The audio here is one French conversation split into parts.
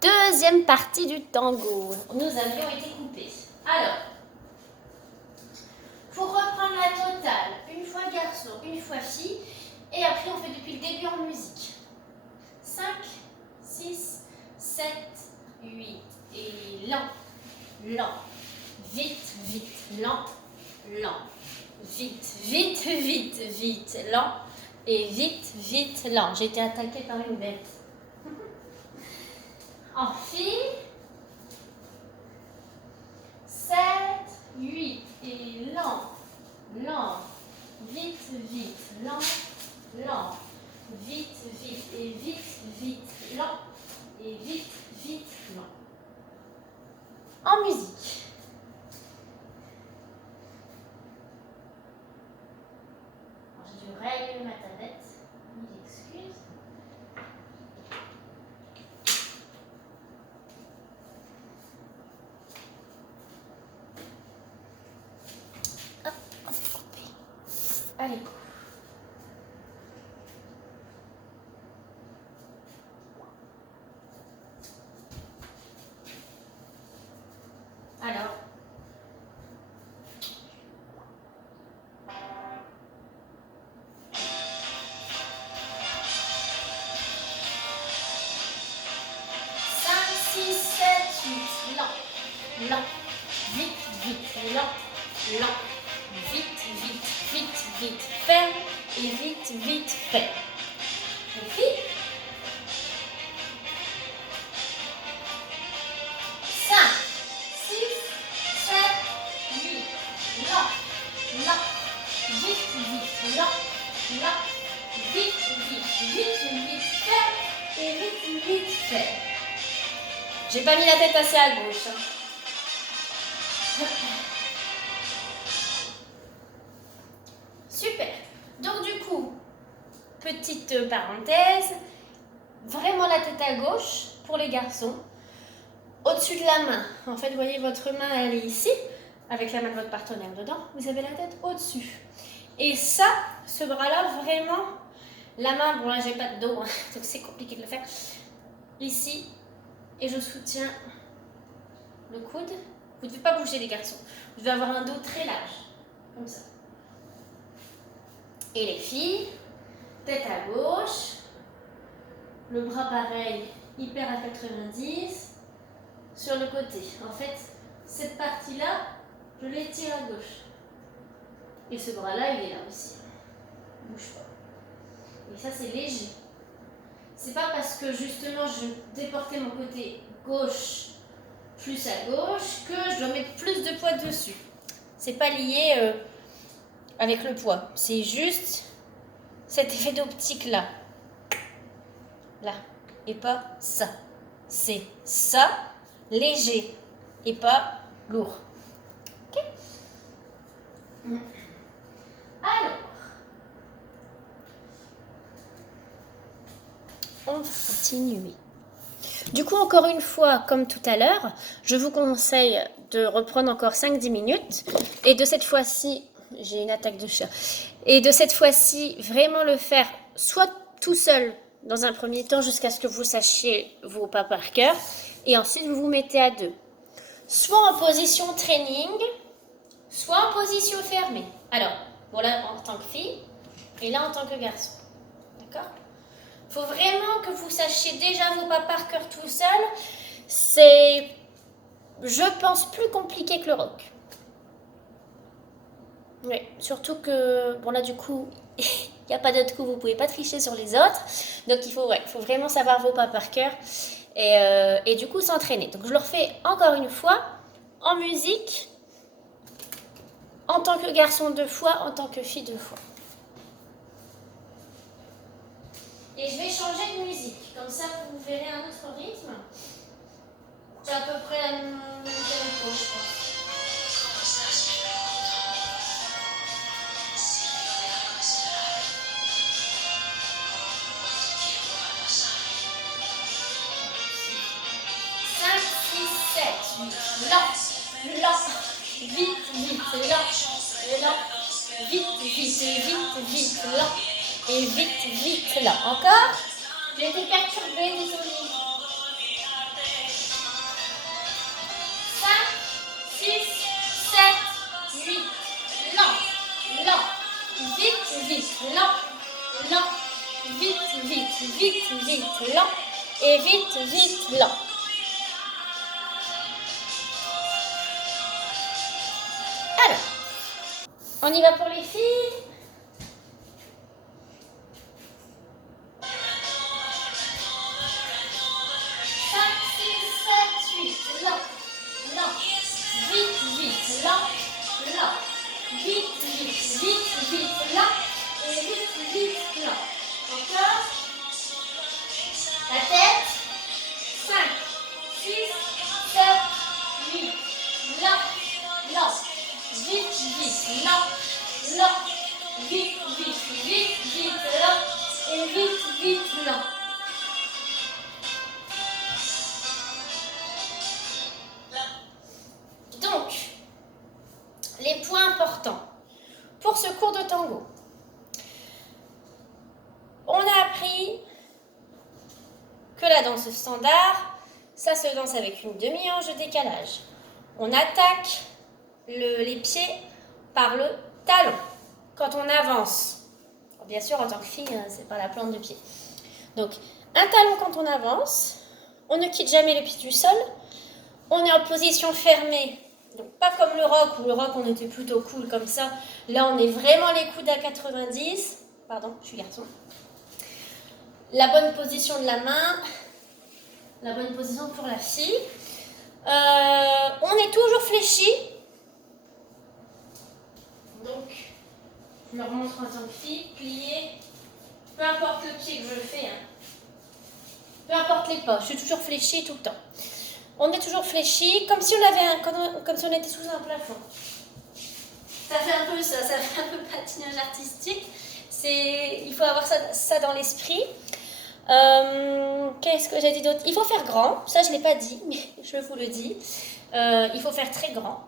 Deuxième partie du tango. Nous avions été coupés. Alors, pour reprendre la totale, une fois garçon, une fois fille, et après on fait depuis le début en musique. 5, 6, 7, 8, et lent, lent, vite, vite, lent, lent, vite, vite, vite, vite, lent, et vite, vite, lent. J'ai été attaquée par une bête. En fille, 7, 8, et lent, lent, vite, vite, lent, lent, vite, vite, et vite, vite, lent, et vite, vite, lent. En musique. J'ai dû régler ma tablette, mille excuses. Hop, on va couper. Allez. Alors. Lent, vite, vite, lent, lent, vite, vite, vite, vite, ferme et vite, vite, ferme. Les filles. 5, 6, 7, 8, lent, lent, vite, vite, lent, lent, vite, vite, vite, vite, ferme et vite, vite, ferme. J'ai pas mis la tête assez à gauche. Super. Donc du coup, petite parenthèse, vraiment la tête à gauche pour les garçons, au-dessus de la main. En fait, vous voyez votre main, elle est ici, avec la main de votre partenaire dedans. Vous avez la tête au-dessus. Et ça, ce bras-là, vraiment, la main, bon là j'ai pas de dos, hein, donc c'est compliqué de le faire. Ici, et je soutiens le coude. Vous ne devez pas bouger les garçons. Vous devez avoir un dos très large, comme ça. Et les filles, tête à gauche, le bras pareil, hyper à 90, sur le côté. En fait, cette partie-là, je l'étire à gauche. Et ce bras-là, il est là aussi. Il ne bouge pas. Et ça, c'est léger. C'est pas parce que justement, je déportais mon côté gauche plus à gauche que je dois mettre plus de poids dessus. C'est pas lié avec le poids. C'est juste cet effet d'optique là. Là. Et pas ça. C'est ça, léger. Et pas lourd. Ok? Alors. On continue. Du coup, encore une fois, comme tout à l'heure, je vous conseille de reprendre encore 5-10 minutes. Et de cette fois-ci, j'ai une attaque de chat. Et de cette fois-ci, vraiment le faire soit tout seul dans un premier temps jusqu'à ce que vous sachiez vos pas par cœur. Et ensuite, vous vous mettez à deux. Soit en position training, soit en position fermée. Alors, voilà en tant que fille et là en tant que garçon. D'accord ? Il faut vraiment que vous sachiez déjà vos pas par cœur tout seul. C'est, je pense, plus compliqué que le rock. Oui, surtout que, bon là du coup, il n'y a pas d'autre coup, vous ne pouvez pas tricher sur les autres. Donc il faut vraiment savoir vos pas par cœur et du coup s'entraîner. Donc je le refais encore une fois, en musique, en tant que garçon 2 fois, en tant que fille 2 fois. Et je vais changer de musique, comme ça vous verrez un autre rythme. C'est à peu près la même tempo, je pense. Lent, lent, vite, vite, lent, lent, vite, vite, vite, vite, lent, et vite, vite, lent. Encore? J'ai été perturbée, désolée. vite, lent. Et vite, vite, lent. Alors, on y va pour les filles. 5, 6, 7, 8, lent, lent, vite, vite, lent, lent, vite, vite, vite, vite, lent, et vite, vite, lent. Encore. La tête. 5, 6, 7, 8, lent, lent, vite, vite, lent, lent, vite, vite, vite, vite, lent, et vite, vite, lent. Donc, les points importants pour ce cours de tango. On a appris que la danse standard, ça se danse avec une demi-hanche de décalage. On attaque les pieds par le talon quand on avance. Bien sûr, en tant que fille, c'est par la plante de pied. Donc, un talon quand on avance, on ne quitte jamais le pied du sol, on est en position fermée. Donc, pas comme le rock, où le rock, on était plutôt cool comme ça. Là, on est vraiment les coudes à 90. Pardon, je suis garçon. La bonne position de la main, la bonne position pour la fille. On est toujours fléchi. Donc, je leur montre en tant que fille, plié. Peu importe le pied que je fais, peu importe les pas, je suis toujours fléchie tout le temps. On est toujours fléchi, comme si on avait comme si on était sous un plafond. Ça fait un peu ça, ça fait un peu patinage artistique. Il faut avoir ça dans l'esprit. Qu'est-ce que j'ai dit d'autre? Il faut faire grand, ça je ne l'ai pas dit, mais je vous le dis. Il faut faire très grand.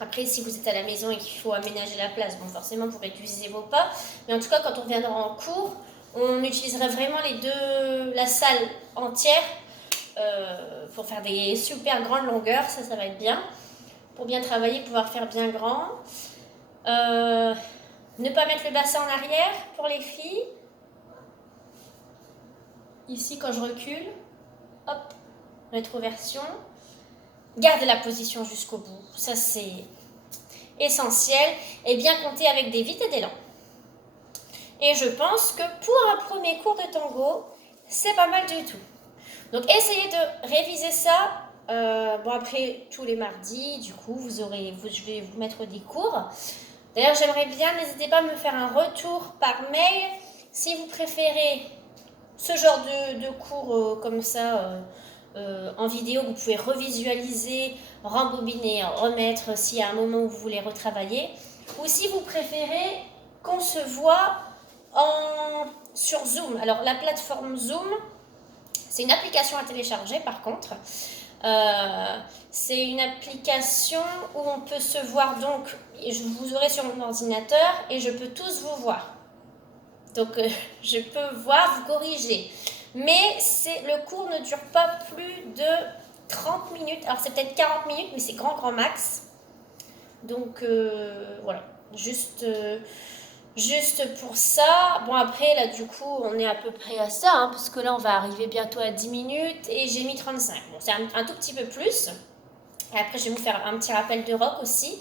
Après, si vous êtes à la maison et qu'il faut aménager la place, bon, forcément, vous réduisez vos pas. Mais en tout cas, quand on viendra en cours, on utiliserait vraiment la salle entière pour faire des super grandes longueurs. Ça va être bien. Pour bien travailler, pouvoir faire bien grand. Ne pas mettre le bassin en arrière pour les filles. Ici, quand je recule, hop, rétroversion. Garde la position jusqu'au bout. Ça, c'est essentiel. Et bien compter avec des vites et des lents. Et je pense que pour un premier cours de tango, c'est pas mal du tout. Donc, essayez de réviser ça. Bon, après, tous les mardis, du coup, je vais vous mettre des cours. D'ailleurs, j'aimerais bien, n'hésitez pas à me faire un retour par mail si vous préférez ce genre de cours comme ça en vidéo. Vous pouvez revisualiser, rembobiner, remettre s'il y a un moment où vous voulez retravailler. Ou si vous préférez qu'on se voit sur Zoom. Alors, la plateforme Zoom, c'est une application à télécharger par contre. C'est une application où on peut se voir, donc vous aurez sur mon ordinateur et je peux tous vous voir. Donc je peux voir, vous corriger. Mais le cours ne dure pas plus de 30 minutes. Alors c'est peut-être 40 minutes, mais c'est grand max. Donc voilà, juste pour ça. Bon, après, là, du coup, on est à peu près à ça, parce que là, on va arriver bientôt à 10 minutes et j'ai mis 35. Bon, c'est un tout petit peu plus. Et après, je vais vous faire un petit rappel de rock aussi.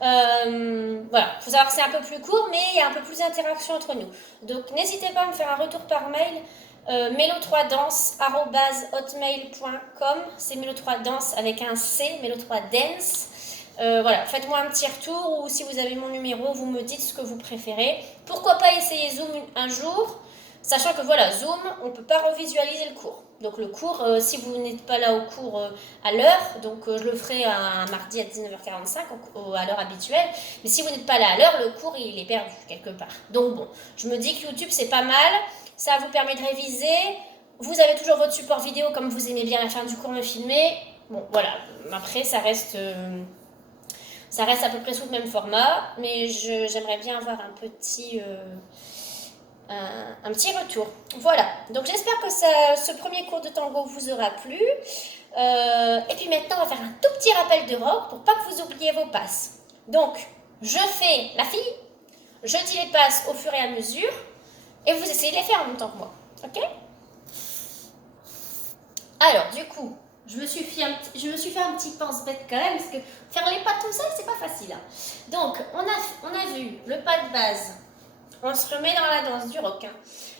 Voilà, il faut savoir que c'est un peu plus court, mais il y a un peu plus d'interaction entre nous. Donc, n'hésitez pas à me faire un retour par mail. melo3danse@hotmail.com. C'est melo3danse avec un C, melo3dance. Voilà, faites-moi un petit retour ou si vous avez mon numéro, vous me dites ce que vous préférez. Pourquoi pas essayer Zoom un jour, sachant que voilà, Zoom, on ne peut pas revisualiser le cours. Donc le cours, si vous n'êtes pas là au cours à l'heure, donc je le ferai un mardi à 19h45 à l'heure habituelle. Mais si vous n'êtes pas là à l'heure, le cours il est perdu quelque part. Donc bon, je me dis que YouTube c'est pas mal, ça vous permet de réviser. Vous avez toujours votre support vidéo comme vous aimez bien à la fin du cours me filmer. Bon voilà, après ça reste à peu près sous le même format, mais j'aimerais bien avoir un petit retour. Voilà, donc j'espère que ce premier cours de tango vous aura plu. Et puis maintenant, on va faire un tout petit rappel de rock pour pas que vous oubliez vos passes. Donc, je fais la fille, je dis les passes au fur et à mesure, et vous essayez de les faire en même temps que moi. Ok ? Alors, du coup, je me suis fait un petit pense-bête quand même, parce que faire les pas tout seul, c'est pas facile. Hein. Donc, on a vu le pas de base. On se remet dans la danse du rock. Hein.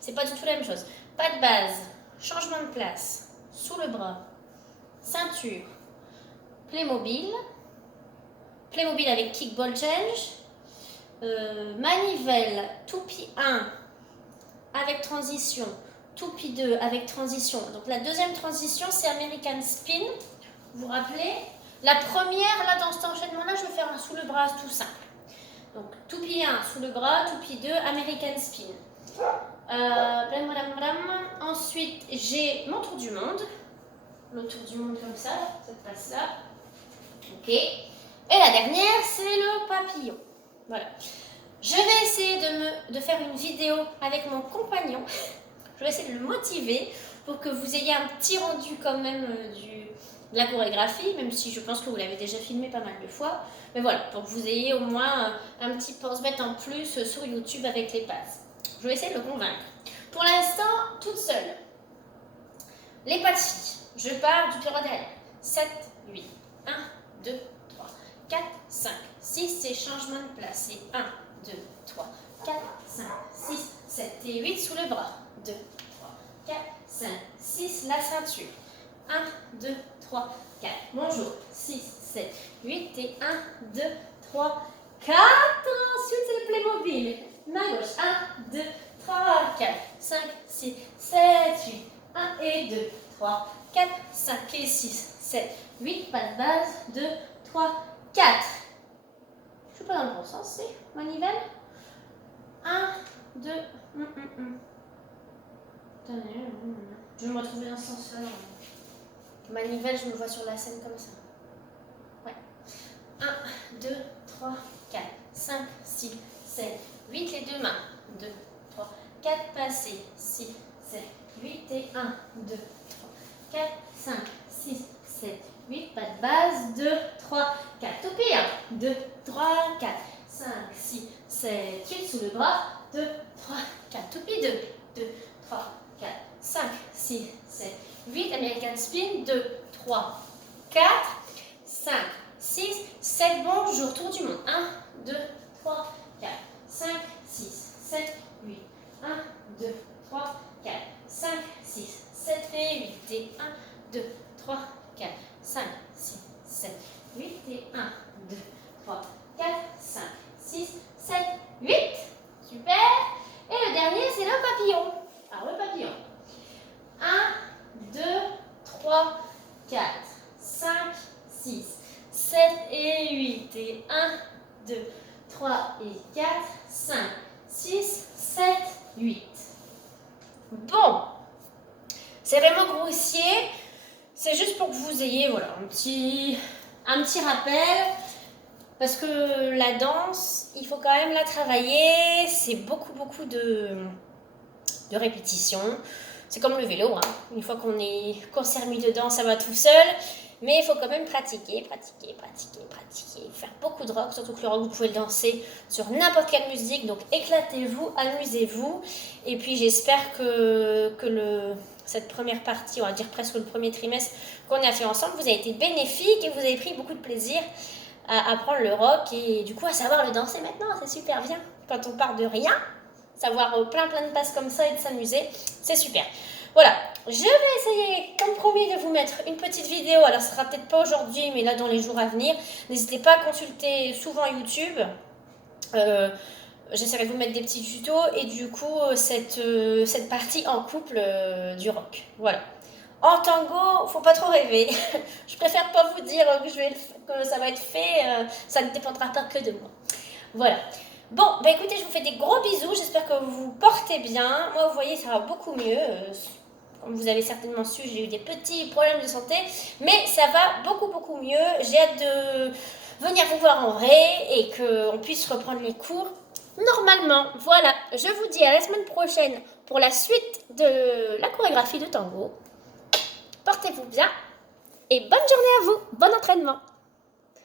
C'est pas du tout la même chose. Pas de base, changement de place, sous le bras, ceinture, Playmobil avec kickball change, manivelle, toupie 1 avec transition, toupie 2 avec transition. Donc la deuxième transition, c'est American Spin. Vous vous rappelez? La première, là, dans cet enchaînement-là, je vais faire un sous le bras tout simple. Donc toupie 1 sous le bras, toupie 2, American Spin. Ensuite, j'ai mon tour du monde. Le tour du monde comme ça, cette passe-là. Ok. Et la dernière, c'est le papillon. Voilà. Je vais essayer de faire une vidéo avec mon compagnon. Je vais essayer de le motiver pour que vous ayez un petit rendu quand même de la chorégraphie, même si je pense que vous l'avez déjà filmé pas mal de fois. Mais voilà, pour que vous ayez au moins un petit pense-bête en plus sur YouTube avec les bases. Je vais essayer de le convaincre. Pour l'instant, toute seule. Les pas de filles. Je pars du pied droit derrière. 7, 8. 1, 2, 3, 4, 5, 6. Et changement de place. C'est 1, 2, 3, 4, 5, 6, 7 et 8 sous le bras. 2, 3, 4, 5, 6. La ceinture. 1, 2, 3, 4. Bonjour. 6, 7, 8 et 1, 2, 3, 4. Ensuite, c'est le Playmobil. Main gauche. 1, 2, 3, 4, 5, 6, 7, 8. 1 et 2, 3, 4, 5 et 6, 7, 8. Pas de base. 2, 3, 4. Je suis pas dans le bon sens, c'est manivelle. 1, 2, Je vais me retrouver dans ce sens-là. Manivelle, je me vois sur la scène comme ça. Ouais. 1, 2, 3, 4, 5, 6, 7, 8. Les deux mains. 2, 3, 4. Passé. 6, 7, 8 et 1, 2, 3, 4, 5, 6, 7, 8. Pas de base. 2, 3, 4. Toupie 1, 2, 3, 4, 5, 6, 7, 8. Sous le bras. 2, 3, 4. Toupie 2, 2, 3, 4, 5, 6, 7, 8. American Spin. 2, 3, 4, 5, 6, 7. Bonjour. Tour du monde. 1, 2, 3, 4, 5, 6, 7, 8. 1, 2, 3, 4, 5, 6, 7 et 8. Et 1, 2, 3, 4, 5, 6, 7, 8. Et 1, 2, 3, 4, 5, 6, 7, 8. Super. Et le dernier, c'est le papillon. Alors, le papillon. 1, 2, 3, 4, 5, 6, 7 et 8. Et 1, 2, 3 et 4, 5, 6, 7, 8. Bon. C'est vraiment grossier. C'est juste pour que vous ayez voilà, un petit rappel. Parce que la danse, il faut quand même la travailler. C'est beaucoup de répétitions. C'est comme le vélo. Hein. Une fois qu'on s'est remis dedans, ça va tout seul. Mais il faut quand même pratiquer. Faire beaucoup de rock. Surtout que le rock, vous pouvez le danser sur n'importe quelle musique. Donc éclatez-vous, amusez-vous. Et puis j'espère que cette première partie, on va dire presque le premier trimestre qu'on a fait ensemble, vous a été bénéfique et vous avez pris beaucoup de plaisir à apprendre le rock et du coup à savoir le danser maintenant, c'est super bien. Quand on part de rien, savoir plein de passes comme ça et de s'amuser, c'est super. Voilà, je vais essayer, comme promis, de vous mettre une petite vidéo. Alors, ce sera peut-être pas aujourd'hui, mais là, dans les jours à venir. N'hésitez pas à consulter souvent YouTube. J'essaierai de vous mettre des petits tutos et du coup, cette partie en couple du rock. Voilà. En tango, faut pas trop rêver. Je préfère pas vous dire que ça va être fait. Ça ne dépendra pas que de moi. Voilà. Bon, bah écoutez, je vous fais des gros bisous. J'espère que vous vous portez bien. Moi, vous voyez, ça va beaucoup mieux. Comme vous avez certainement su, j'ai eu des petits problèmes de santé. Mais ça va beaucoup mieux. J'ai hâte de venir vous voir en vrai et qu'on puisse reprendre les cours normalement. Voilà, je vous dis à la semaine prochaine pour la suite de la chorégraphie de tango. Portez-vous bien et bonne journée à vous. Bon entraînement.